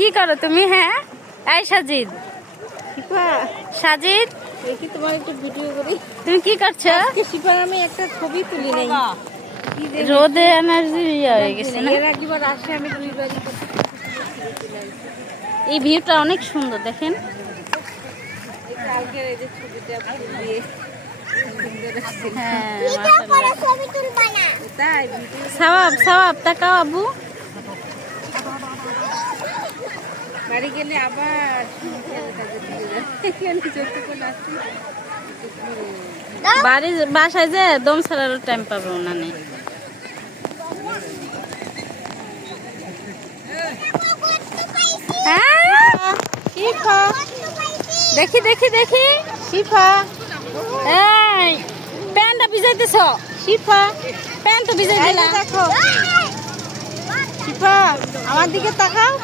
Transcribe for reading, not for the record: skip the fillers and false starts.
কি করো তুমি? হ্যাঁ, এই সাজিদ, শিফা, সাজিদ দেখি তোমার একটু ভিডিও করি। তুমি কি করছো? আজকে শিফার আমি একটা ছবি তুলি নেই। কি দেখি, রোদে এনার্জি হয়ে গেছে না? এর একবার আসে আমি দুইবারই এই ভিউটা অনেক সুন্দর, দেখেন। কালকের এই যে ছবিটা ফুল দিয়ে সুন্দর আসছে। হ্যাঁ, মাশাআল্লাহ। ছবি তুলবা না। তাই ভিডিও সওয়াব সওয়াব, তাকাও আব্বু। বাড়ি গেলে আবার কাজে দিয়ে যাবে। এখানে যতক্ষণ আসছি বাসায় যে দম ছাড়ারও টাইম পাবে না নেই। হ্যাঁ, শিফা, দেখি দেখি দেখি, শিফা, এই প্যান্টটা ভিজাইতেছ? শিফা, প্যান্ট তো ভিজাই দিলা। দেখো শিফা, আমার দিকে তাকাও।